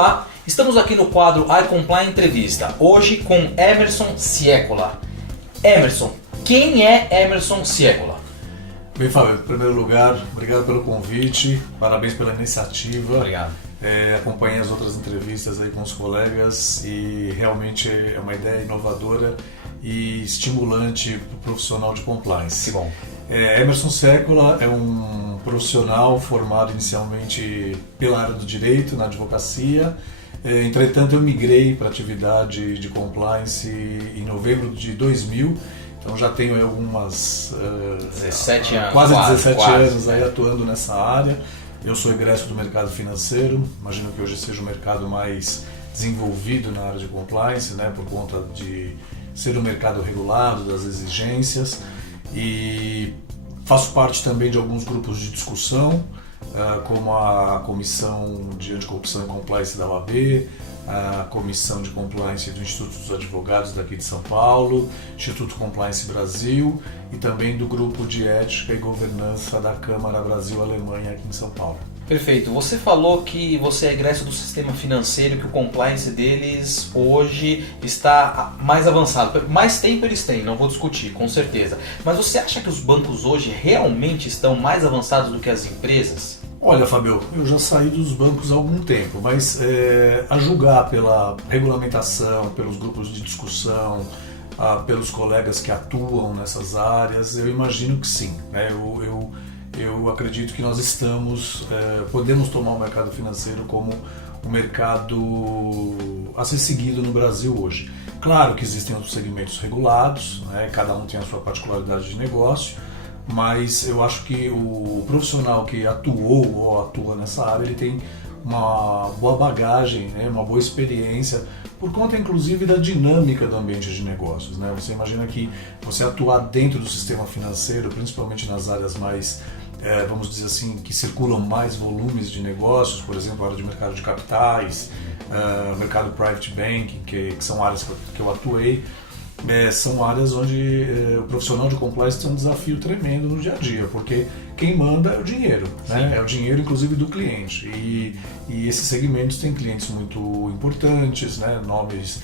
Olá, estamos aqui no quadro iComply Entrevista, hoje com Emerson Siecola. Emerson, quem é Emerson Siecola? Bem, Fábio, em primeiro lugar, obrigado pelo convite, parabéns pela iniciativa. Obrigado. Acompanhei as outras entrevistas aí com os colegas e realmente é uma ideia inovadora e estimulante para o profissional de compliance. Que bom. Emerson Siecola é um profissional formado inicialmente pela área do direito, na advocacia. Entretanto, eu migrei para a atividade de compliance em novembro de 2000. Então já tenho aí algumas... 17 anos. Quase 17 anos aí atuando nessa área. Eu sou egresso do mercado financeiro. Imagino que hoje seja o mercado mais desenvolvido na área de compliance, né, por conta de ser um mercado regulado, das exigências. E faço parte também de alguns grupos de discussão, como a Comissão de Anticorrupção e Compliance da OAB, a Comissão de Compliance do Instituto dos Advogados daqui de São Paulo, Instituto Compliance Brasil e também do Grupo de Ética e Governança da Câmara Brasil-Alemanha aqui em São Paulo. Perfeito. Você falou que você é egresso do sistema financeiro, que o compliance deles hoje está mais avançado. Mais tempo eles têm, não vou discutir, com certeza. Mas você acha que os bancos hoje realmente estão mais avançados do que as empresas? Olha, Fábio, eu já saí dos bancos há algum tempo, mas a julgar pela regulamentação, pelos grupos de discussão, pelos colegas que atuam nessas áreas, eu imagino que sim, né? Eu acredito que nós podemos tomar o mercado financeiro como um mercado a ser seguido no Brasil hoje. Claro que existem outros segmentos regulados, né? Cada um tem a sua particularidade de negócio, mas eu acho que o profissional que atuou ou atua nessa área, ele tem uma boa bagagem, né? Uma boa experiência, por conta inclusive da dinâmica do ambiente de negócios, né? Você imagina que você atuar dentro do sistema financeiro, principalmente nas áreas mais, vamos dizer assim, que circulam mais volumes de negócios, por exemplo, a área de mercado de capitais, mercado private banking, que são áreas que eu atuei, são áreas onde o profissional de compliance tem um desafio tremendo no dia a dia, porque quem manda é o dinheiro, né? É o dinheiro inclusive do cliente, e esses segmentos têm clientes muito importantes, né? Nomes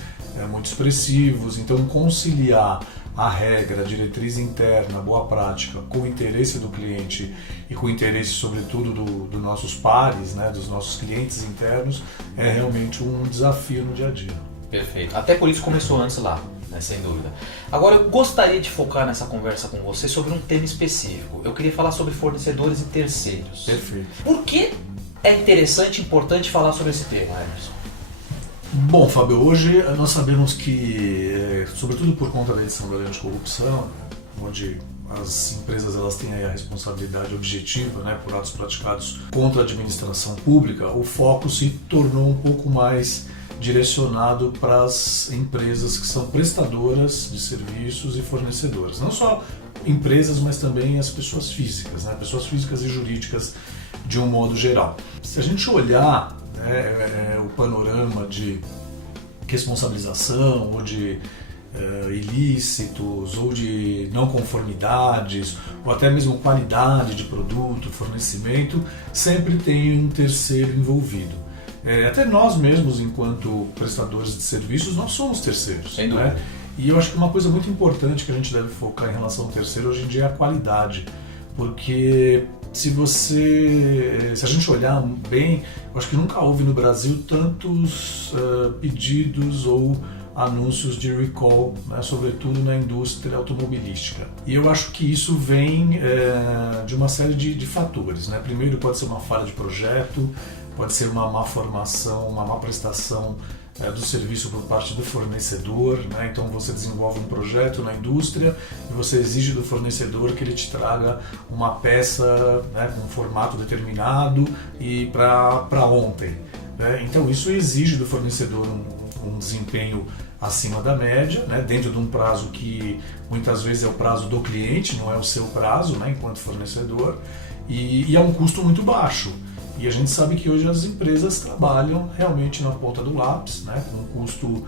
muito expressivos, então conciliar a regra, a diretriz interna, a boa prática com o interesse do cliente e com o interesse sobretudo dos nossos pares, né? Dos nossos clientes internos, é realmente um desafio no dia a dia. Perfeito, até por isso começou antes lá, né, sem dúvida. Agora eu gostaria de focar nessa conversa com você sobre um tema específico. Eu queria falar sobre fornecedores e terceiros. Perfeito. Por que é interessante e importante falar sobre esse tema, Emerson? Bom, Fábio, hoje nós sabemos que, sobretudo por conta da edição da lei anticorrupção, onde as empresas elas têm aí a responsabilidade objetiva, né, por atos praticados contra a administração pública, o foco se tornou um pouco mais direcionado para as empresas que são prestadoras de serviços e fornecedoras. Não só empresas, mas também as pessoas físicas, né? Pessoas físicas e jurídicas de um modo geral. Se a gente olhar, né, o panorama de responsabilização ou de ilícitos ou de não conformidades ou até mesmo qualidade de produto, fornecimento, sempre tem um terceiro envolvido. Até nós mesmos, enquanto prestadores de serviços, nós somos terceiros. Sem dúvida. Né? E eu acho que uma coisa muito importante que a gente deve focar em relação ao terceiro hoje em dia é a qualidade. Porque se a gente olhar bem, eu acho que nunca houve no Brasil tantos pedidos ou anúncios de recall, né, sobretudo na indústria automobilística. E eu acho que isso vem de uma série de fatores, né? Primeiro, pode ser uma falha de projeto, pode ser uma má formação, uma má prestação do serviço por parte do fornecedor, né? Então você desenvolve um projeto na indústria e você exige do fornecedor que ele te traga uma peça, né, com um formato determinado e para ontem, né? Então isso exige do fornecedor um desempenho acima da média, né, dentro de um prazo que muitas vezes é o prazo do cliente, não é o seu prazo, né, enquanto fornecedor, e é um custo muito baixo. E a gente sabe que hoje as empresas trabalham realmente na ponta do lápis, né, com um custo,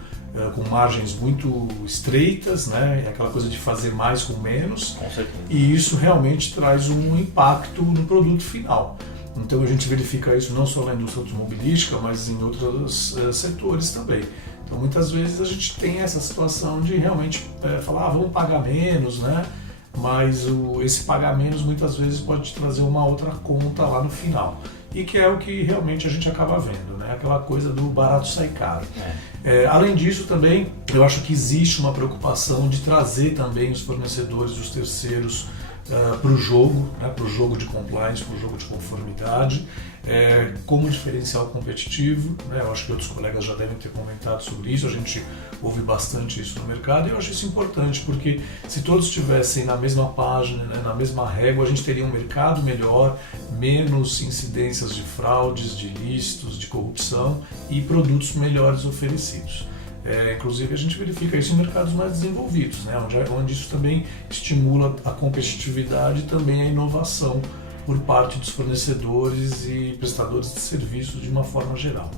com margens muito estreitas, né, é aquela coisa de fazer mais com menos, Com certeza. e isso realmente traz um impacto no produto final. Então a gente verifica isso não só na indústria automobilística, mas em outros setores também. Então muitas vezes a gente tem essa situação de realmente falar, vamos pagar menos, né? Mas esse pagar menos muitas vezes pode te trazer uma outra conta lá no final. E que é o que realmente a gente acaba vendo, né? Aquela coisa do barato sai caro. Além disso também, eu acho que existe uma preocupação de trazer também os fornecedores, os terceiros, para o jogo, né, para o jogo de compliance, para o jogo de conformidade, como diferencial competitivo, né, eu acho que outros colegas já devem ter comentado sobre isso, a gente ouve bastante isso no mercado e eu acho isso importante, porque se todos estivessem na mesma página, né, na mesma régua, a gente teria um mercado melhor, menos incidências de fraudes, de ilícitos, de corrupção e produtos melhores oferecidos. Inclusive a gente verifica isso em mercados mais desenvolvidos, né? onde isso também estimula a competitividade e também a inovação por parte dos fornecedores e prestadores de serviços de uma forma geral.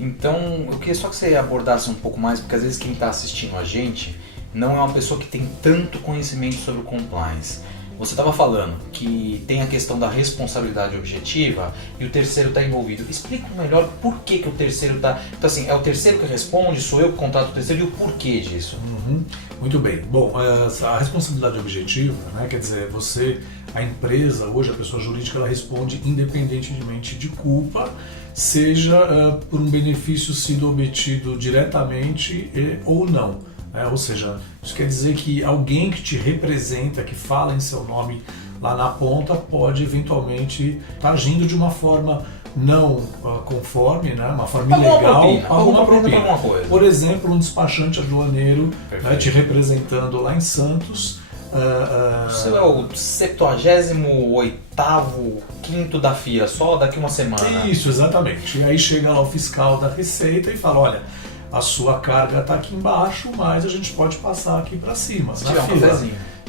Então, eu queria só que você abordasse um pouco mais, porque às vezes quem está assistindo a gente não é uma pessoa que tem tanto conhecimento sobre o compliance. Você estava falando que tem a questão da responsabilidade objetiva e o terceiro está envolvido. Explica melhor por que o terceiro está... Então assim, é o terceiro que responde, sou eu que contrato o terceiro e o porquê disso? Muito bem. Bom, a responsabilidade objetiva, né, quer dizer, a empresa, hoje a pessoa jurídica, ela responde independentemente de culpa, seja por um benefício sido obtido diretamente ou não. Ou seja, isso quer dizer que alguém que te representa, que fala em seu nome lá na ponta, pode eventualmente estar agindo de uma forma não conforme, né, uma forma ilegal, alguma propina. Por exemplo, um despachante aduaneiro, né, te representando lá em Santos. O seu é o 78º, quinto da FIA, só daqui uma semana. Isso, exatamente. E aí chega lá o fiscal da Receita e fala, olha, a sua carga está aqui embaixo, mas a gente pode passar aqui para cima, na fila.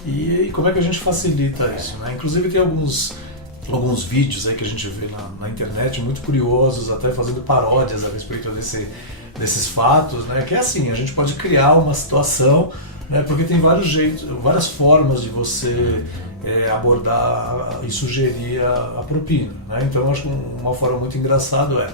E como é que a gente facilita isso? Né? Inclusive tem alguns vídeos aí que a gente vê na internet muito curiosos, até fazendo paródias a respeito desses fatos, né? Que é assim, a gente pode criar uma situação, né? Porque tem várias formas de você abordar e sugerir a propina. Né? Então eu acho que uma forma muito engraçada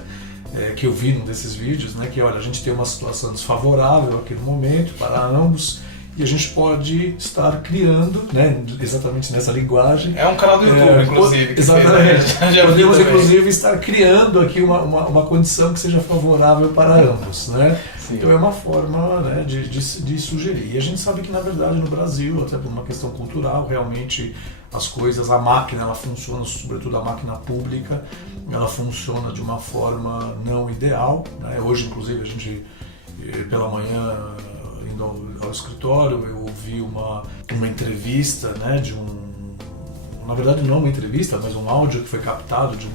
que eu vi num desses vídeos, né, que olha, a gente tem uma situação desfavorável aqui no momento para ambos e a gente pode estar criando, né, exatamente nessa linguagem. É um canal do YouTube, inclusive. Exatamente. Podemos, inclusive, estar criando aqui uma condição que seja favorável para ambos. Né? Então é uma forma, né, de sugerir. E a gente sabe que, na verdade, no Brasil, até por uma questão cultural, realmente as coisas, a máquina, ela funciona, sobretudo a máquina pública, ela funciona de uma forma não ideal. Né? Hoje, inclusive, a gente, pela manhã, indo ao escritório, eu ouvi uma entrevista, né, na verdade não uma entrevista, mas um áudio que foi captado de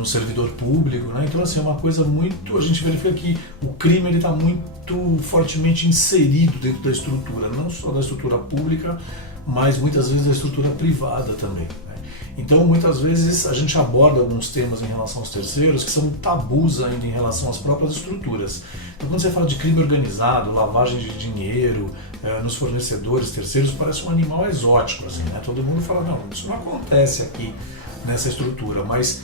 um servidor público, né? Então assim, é uma coisa muito, a gente verifica que o crime está muito fortemente inserido dentro da estrutura, não só da estrutura pública, mas muitas vezes da estrutura privada também. Né? Então muitas vezes a gente aborda alguns temas em relação aos terceiros que são tabus ainda em relação às próprias estruturas. Então quando você fala de crime organizado, lavagem de dinheiro, nos fornecedores terceiros, parece um animal exótico, assim, né? Todo mundo fala, não, isso não acontece aqui nessa estrutura, mas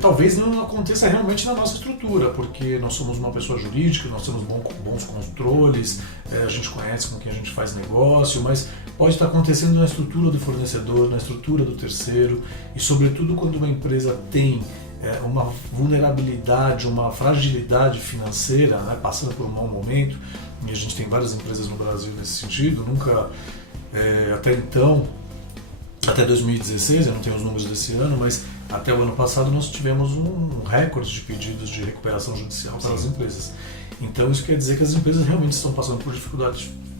talvez não aconteça realmente na nossa estrutura, porque nós somos uma pessoa jurídica, nós temos bons controles, a gente conhece com quem a gente faz negócio, mas pode estar acontecendo na estrutura do fornecedor, na estrutura do terceiro, e sobretudo quando uma empresa tem uma vulnerabilidade, uma fragilidade financeira, né, passando por um mau momento, e a gente tem várias empresas no Brasil nesse sentido, nunca, até então, até 2016, eu não tenho os números desse ano, mas até o ano passado nós tivemos um recorde de pedidos de recuperação judicial para as empresas. Então isso quer dizer que as empresas realmente estão passando por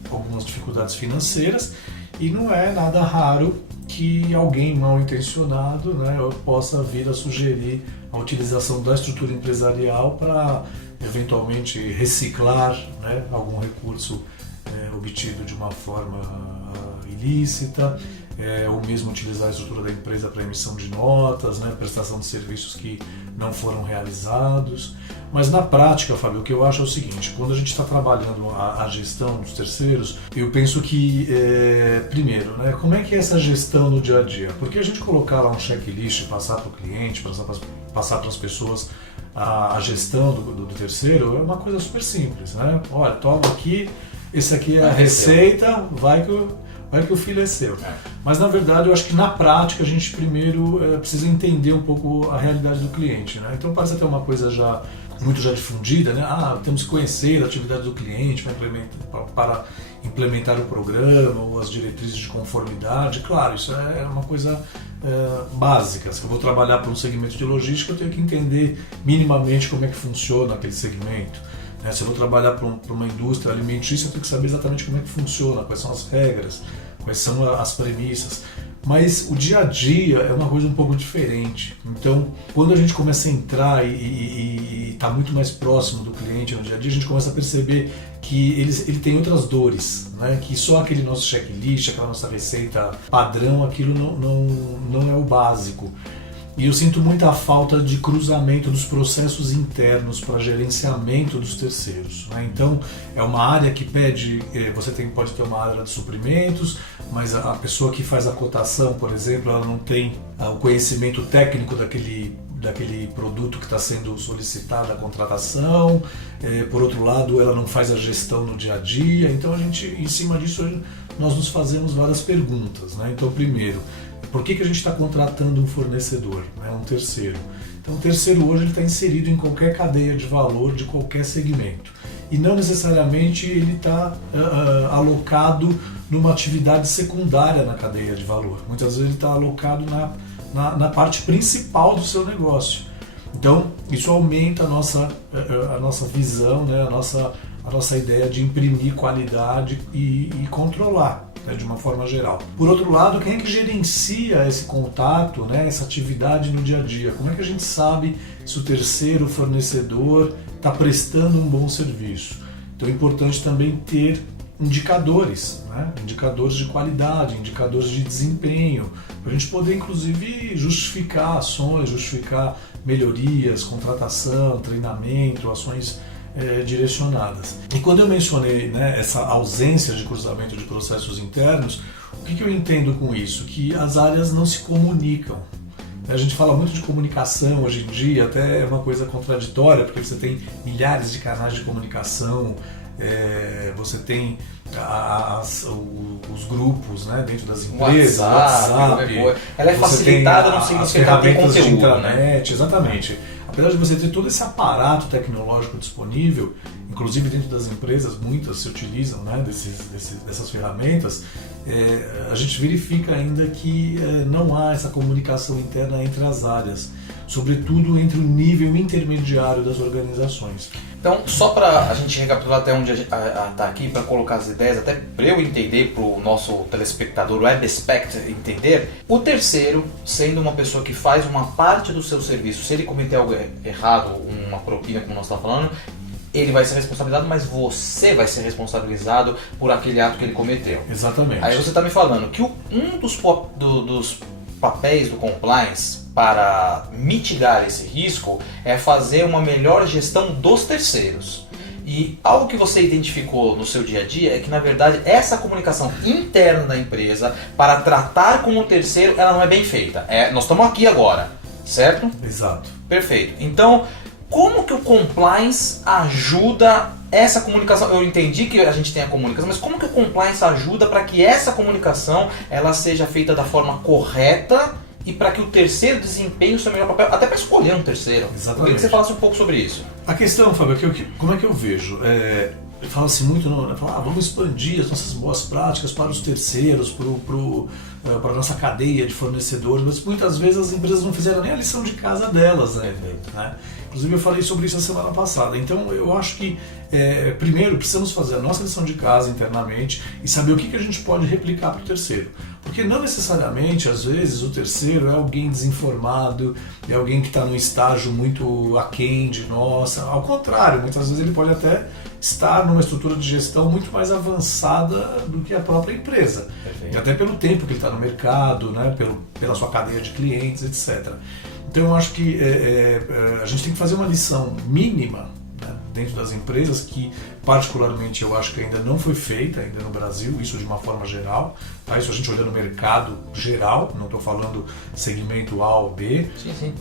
algumas dificuldades financeiras, e não é nada raro que alguém mal intencionado, né, possa vir a sugerir a utilização da estrutura empresarial para eventualmente reciclar, né, algum recurso obtido de uma forma ilícita, ou mesmo utilizar a estrutura da empresa para emissão de notas, né, prestação de serviços que não foram realizados. Mas na prática, Fábio, o que eu acho é o seguinte: quando a gente está trabalhando a gestão dos terceiros, eu penso que, primeiro, né, como é que é essa gestão no dia a dia? Porque a gente colocar lá um checklist, passar para o cliente, passar para as pessoas a gestão do terceiro é uma coisa super simples, né? Olha, toma aqui, esse aqui é a receita, vai que o filho é seu. Mas na verdade eu acho que na prática a gente primeiro precisa entender um pouco a realidade do cliente, né? Então parece até uma coisa muito já difundida, né? Temos que conhecer a atividade do cliente para implementar o programa ou as diretrizes de conformidade. Claro, isso é uma coisa básica. Se eu vou trabalhar para um segmento de logística, eu tenho que entender minimamente como é que funciona aquele segmento. Se eu vou trabalhar para uma indústria alimentícia, eu tenho que saber exatamente como é que funciona, quais são as regras, quais são as premissas. Mas o dia a dia é uma coisa um pouco diferente. Então, quando a gente começa a entrar e está muito mais próximo do cliente no dia a dia, a gente começa a perceber que ele tem outras dores, né? Que só aquele nosso checklist, aquela nossa receita padrão, aquilo não é o básico. E eu sinto muita falta de cruzamento dos processos internos para gerenciamento dos terceiros, né? Então, é uma área que pede, pode ter uma área de suprimentos, mas a pessoa que faz a cotação, por exemplo, ela não tem o conhecimento técnico daquele produto que está sendo solicitado a contratação. Por outro lado, ela não faz a gestão no dia a dia. Então, em cima disso, nós nos fazemos várias perguntas, né? Então, primeiro, por que a gente está contratando um fornecedor, né, um terceiro? Então, o terceiro hoje está inserido em qualquer cadeia de valor de qualquer segmento. E não necessariamente ele está alocado numa atividade secundária na cadeia de valor. Muitas vezes ele está alocado na parte principal do seu negócio. Então, isso aumenta a nossa visão, né, a nossa ideia de imprimir qualidade e controlar, de uma forma geral. Por outro lado, quem é que gerencia esse contato, né, essa atividade no dia a dia? Como é que a gente sabe se o terceiro fornecedor está prestando um bom serviço? Então é importante também ter indicadores, né? Indicadores de qualidade, indicadores de desempenho, para a gente poder inclusive justificar ações, justificar melhorias, contratação, treinamento, ações direcionadas. E quando eu mencionei, né, essa ausência de cruzamento de processos internos, o que eu entendo com isso? Que as áreas não se comunicam. A gente fala muito de comunicação hoje em dia, até é uma coisa contraditória, porque você tem milhares de canais de comunicação, você tem os grupos, né, dentro das empresas, WhatsApp. Ela é facilitada, não significa que ela tem conteúdo, de intranet, né? Exatamente. Apesar de você ter todo esse aparato tecnológico disponível, inclusive dentro das empresas, muitas se utilizam, né, dessas ferramentas, a gente verifica ainda que não há essa comunicação interna entre as áreas, sobretudo entre o nível intermediário das organizações. Então, só para a gente recapitular até onde está aqui, para colocar as ideias, até para eu entender, para o nosso telespectador WebExpect entender, o terceiro, sendo uma pessoa que faz uma parte do seu serviço, se ele cometer algo errado, uma propina, como nós estamos falando, ele vai ser responsabilizado, mas você vai ser responsabilizado por aquele ato que ele cometeu. Exatamente. Aí você está me falando que um dos papéis do compliance para mitigar esse risco é fazer uma melhor gestão dos terceiros. E algo que você identificou no seu dia a dia é que, na verdade, essa comunicação interna da empresa para tratar com o terceiro, ela não é bem feita. Nós estamos aqui agora, certo? Exato. Perfeito. Então, como que o compliance ajuda essa comunicação? Eu entendi que a gente tem a comunicação, mas como que o compliance ajuda para que essa comunicação ela seja feita da forma correta e para que o terceiro desempenhe o seu melhor papel, até para escolher um terceiro? Exatamente. Eu queria que você falasse um pouco sobre isso. A questão, Fábio, como é que eu vejo? Fala-se muito, vamos expandir as nossas boas práticas para os terceiros, para a nossa cadeia de fornecedores, mas muitas vezes as empresas não fizeram nem a lição de casa delas, né? Inclusive eu falei sobre isso a semana passada. Então eu acho que primeiro precisamos fazer a nossa lição de casa internamente e saber o que a gente pode replicar para o terceiro. Porque não necessariamente, às vezes, o terceiro é alguém desinformado, é alguém que está num estágio muito aquém de nós. Ao contrário, muitas vezes ele pode até estar numa estrutura de gestão muito mais avançada do que a própria empresa. Perfeito. Até pelo tempo que ele está no mercado, né, pela sua cadeia de clientes, etc. Então eu acho que a gente tem que fazer uma lição mínima, né, dentro das empresas, que particularmente eu acho que ainda não foi feita ainda no Brasil, isso de uma forma geral, tá? Isso a gente olhando o mercado geral, não estou falando segmento A ou B, Sim.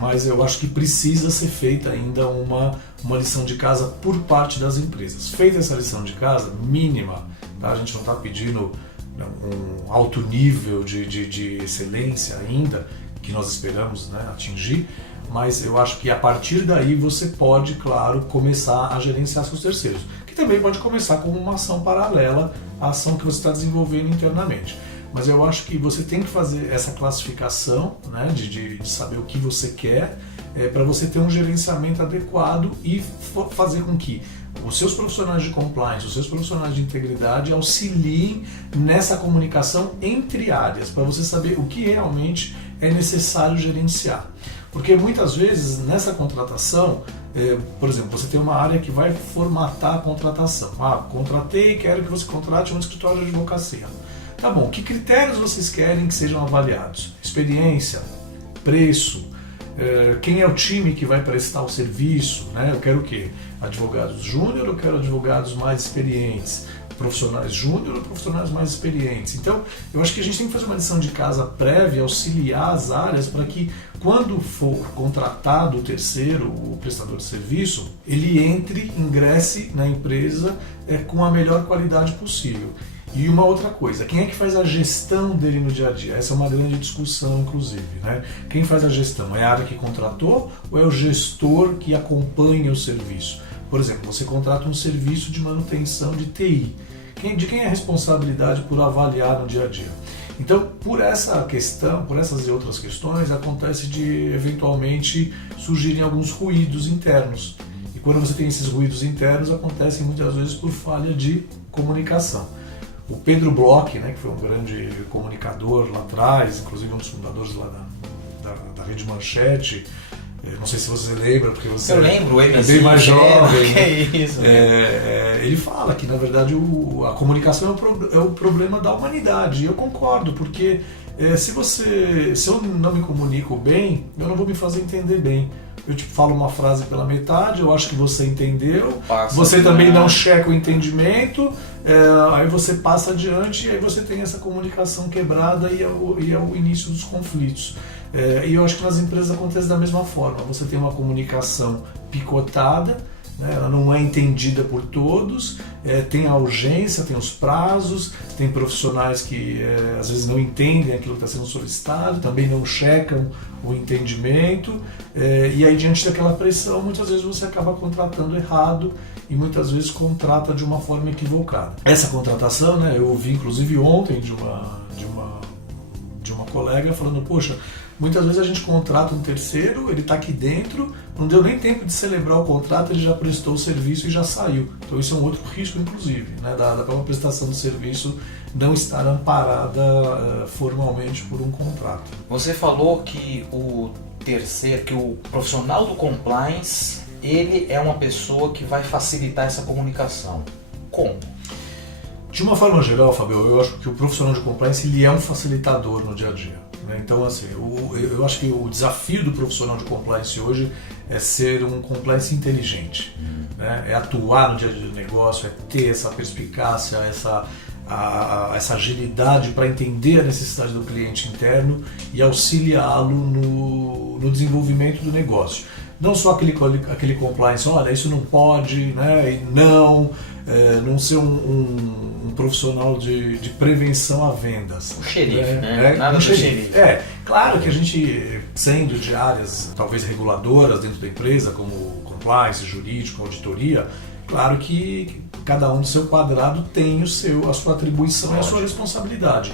mas eu acho que precisa ser feita ainda uma lição de casa por parte das empresas. Feita essa lição de casa mínima, tá? A gente não está pedindo um alto nível de excelência ainda, que nós esperamos, né, atingir, mas eu acho que a partir daí você pode, claro, começar a gerenciar seus terceiros, que também pode começar como uma ação paralela à ação que você está desenvolvendo internamente. Mas eu acho que você tem que fazer essa classificação, né, de saber o que você quer, para você ter um gerenciamento adequado e fazer com que os seus profissionais de compliance, os seus profissionais de integridade auxiliem nessa comunicação entre áreas, para você saber o que realmente é necessário gerenciar. Porque muitas vezes nessa contratação, por exemplo, você tem uma área que vai formatar a contratação. Contratei e quero que você contrate um escritório de advocacia. Tá bom, que critérios vocês querem que sejam avaliados? Experiência, preço, quem é o time que vai prestar o serviço, né? Eu quero o quê? Advogados júnior ou eu quero advogados mais experientes? Profissionais júnior ou profissionais mais experientes? Então, eu acho que a gente tem que fazer uma lição de casa prévia, auxiliar as áreas para que, quando for contratado o terceiro, o prestador de serviço, ele ingresse na empresa com a melhor qualidade possível. E uma outra coisa, quem é que faz a gestão dele no dia a dia? Essa é uma grande discussão, inclusive, né? Quem faz a gestão? É a área que contratou ou é o gestor que acompanha o serviço? Por exemplo, você contrata um serviço de manutenção de TI. De quem é a responsabilidade por avaliar no dia a dia? Então, por essa questão, por essas e outras questões, acontece de, eventualmente, surgirem alguns ruídos internos. E quando você tem esses ruídos internos, acontecem muitas vezes por falha de comunicação. O Pedro Bloch, né, que foi um grande comunicador lá atrás, inclusive um dos fundadores lá da Rede Manchete, não sei se você lembra, porque você é bem mais jovem. Que é isso, ele fala que, na verdade, a comunicação é o problema da humanidade. E eu concordo, porque se eu não me comunico bem, eu não vou me fazer entender bem. Eu te falo uma frase pela metade, eu acho que você entendeu, você também não checa o entendimento, aí você passa adiante e aí você tem essa comunicação quebrada e é o início dos conflitos. E eu acho que nas empresas acontece da mesma forma, você tem uma comunicação picotada, né, ela não é entendida por todos, tem a urgência, tem os prazos, tem profissionais que às vezes não entendem aquilo que está sendo solicitado, também não checam o entendimento, e aí diante daquela pressão muitas vezes você acaba contratando errado e muitas vezes contrata de uma forma equivocada. Essa contratação, né, eu ouvi inclusive ontem de uma colega falando, poxa, muitas vezes a gente contrata um terceiro, ele está aqui dentro, não deu nem tempo de celebrar o contrato, ele já prestou o serviço e já saiu. Então isso é um outro risco, inclusive, né, da própria prestação do serviço não estar amparada formalmente por um contrato. Você falou que o profissional do compliance, ele é uma pessoa que vai facilitar essa comunicação. Como? De uma forma geral, Fabio, eu acho que o profissional de compliance ele é um facilitador no dia a dia. Então, assim, eu acho que o desafio do profissional de compliance hoje é ser um compliance inteligente, né? É atuar no dia a dia do negócio, é ter essa perspicácia, essa agilidade para entender a necessidade do cliente interno e auxiliá-lo no desenvolvimento do negócio. Não só aquele compliance, olha, isso não pode, né? E não ser um profissional de prevenção a vendas. O xerife, né? Nada do xerife. Claro que a gente, sendo de áreas talvez reguladoras dentro da empresa, como compliance, jurídico, auditoria, claro que cada um do seu quadrado tem a sua atribuição e a sua responsabilidade.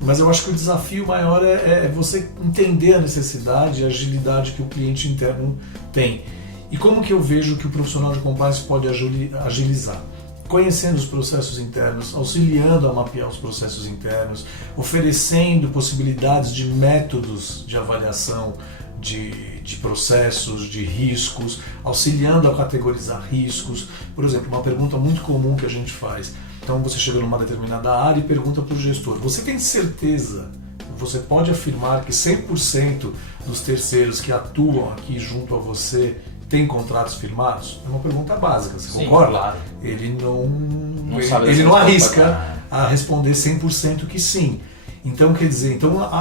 Mas eu acho que o desafio maior é você entender a necessidade e a agilidade que o cliente interno tem. E como que eu vejo que o profissional de compliance pode agilizar? Conhecendo os processos internos, auxiliando a mapear os processos internos, oferecendo possibilidades de métodos de avaliação de processos, de riscos, auxiliando a categorizar riscos. Por exemplo, uma pergunta muito comum que a gente faz. Então você chega numa determinada área e pergunta para o gestor, você tem certeza você pode afirmar que 100% dos terceiros que atuam aqui junto a você têm contratos firmados? É uma pergunta básica, você Sim, concorda? claro. Ele sabe ele não essa arrisca resposta. a responder 100% que sim. Então, quer dizer,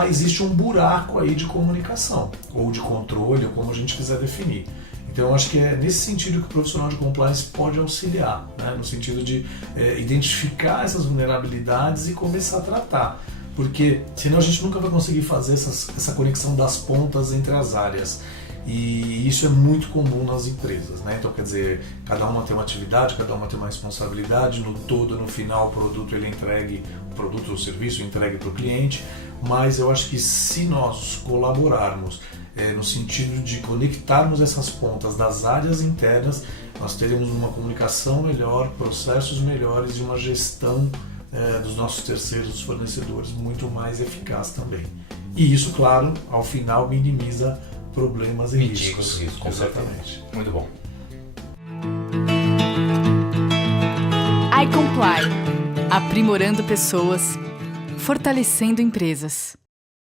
existe um buraco aí de comunicação, ou de controle, ou como a gente quiser definir. Então, eu acho que é nesse sentido que o profissional de compliance pode auxiliar, né? No sentido de identificar essas vulnerabilidades e começar a tratar. Porque senão a gente nunca vai conseguir fazer essa conexão das pontas entre as áreas. E isso é muito comum nas empresas, né? Então, quer dizer, cada uma tem uma atividade, cada uma tem uma responsabilidade, no todo, no final, o produto ele é entregue, o produto ou o serviço é entregue para o cliente, mas eu acho que se nós colaborarmos no sentido de conectarmos essas pontas das áreas internas, nós teremos uma comunicação melhor, processos melhores e uma gestão dos nossos terceiros, dos fornecedores, muito mais eficaz também. E isso, claro, ao final minimiza problemas e riscos. Com Exatamente. certeza. Muito bom. iComply, aprimorando pessoas, fortalecendo empresas.